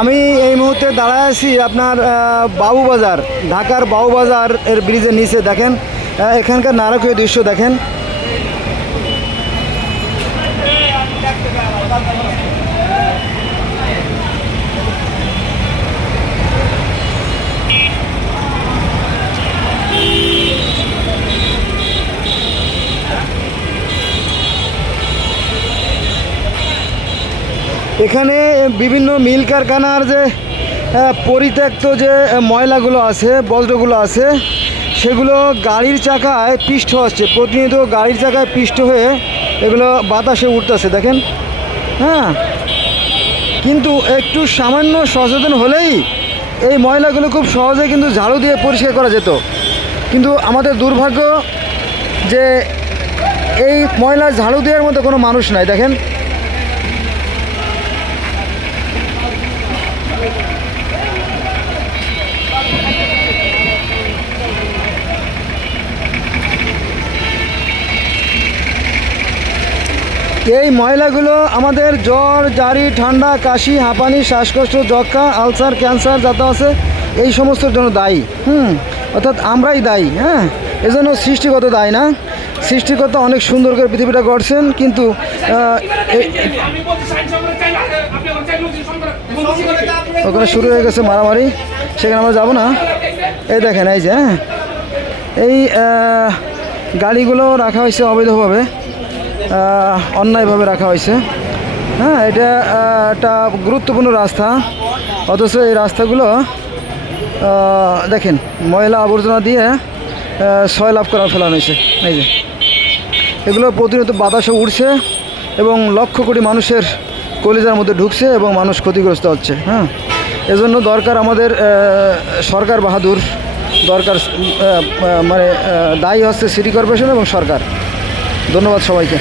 আমি এই মুহূর্তে দাঁড়ায় আছি আপনার বাবুবাজার, ঢাকার বাবুবাজার এর ব্রিজের নিচে, দেখেন। এখানকার নারকীয় দৃশ্য দেখেন। এখানে বিভিন্ন মিল কারখানার যে পরিত্যক্ত যে ময়লাগুলো আছে বজ্রগুলো আছে, সেগুলো গাড়ির চাকায় পিষ্ট হচ্ছে। প্রতিনিয়ত গাড়ির চাকায় পিষ্ট হয়ে এগুলো বাতাসে উঠতেছে, দেখেন। হ্যাঁ। কিন্তু একটু সামান্য সচেতন হলেই এই ময়লাগুলো খুব সহজে কিন্তু ঝাড়ু দিয়ে পরিষ্কার করা যেত। কিন্তু আমাদের দুর্ভাগ্য যে এই ময়লা ঝাড়ু দেওয়ার মতো কোনো মানুষ নাই, দেখেন। এই ময়লাগুলো আমাদের জ্বর, জারি, ঠান্ডা, কাশি, হাঁপানি, শ্বাসকষ্ট যক্ষা আলসার, ক্যান্সার যত আছে, এই সমস্তর জন্য দায়ী। হুম, অর্থাৎ আমরাই দায়ী হ্যাঁ? এজন্য সৃষ্টিগত দায় না। সৃষ্টিকর্তা অনেক সুন্দর করে পৃথিবীটা গড়ছেন, কিন্তু ওখানে শুরু হয়ে গেছে মারামারি, সেখানে আমরা যাব না। এই দেখেন, এই যে হ্যাঁ? এই গাড়িগুলো রাখা হয়েছে অবৈধভাবে। অন্যায়ভাবে রাখা হয়েছে। হ্যাঁ এটা একটা গুরুত্বপূর্ণ রাস্তা। অথচ এই রাস্তাগুলো দেখেন ময়লা আবর্জনা দিয়ে আহ, সয়লাভ করা ফেলানো হয়েছে। এই যে এগুলো প্রতিনিয়ত বাতাসে উঠছে এবং লক্ষ কোটি মানুষের কলিজার মধ্যে ঢুকছে এবং মানুষ ক্ষতিগ্রস্ত হচ্ছে। হ্যাঁ এজন্য দরকার আমাদের সরকার বাহাদুর দরকার মানে দায়ী হচ্ছে সিটি কর্পোরেশন এবং সরকার। ধন্যবাদ সবাইকে।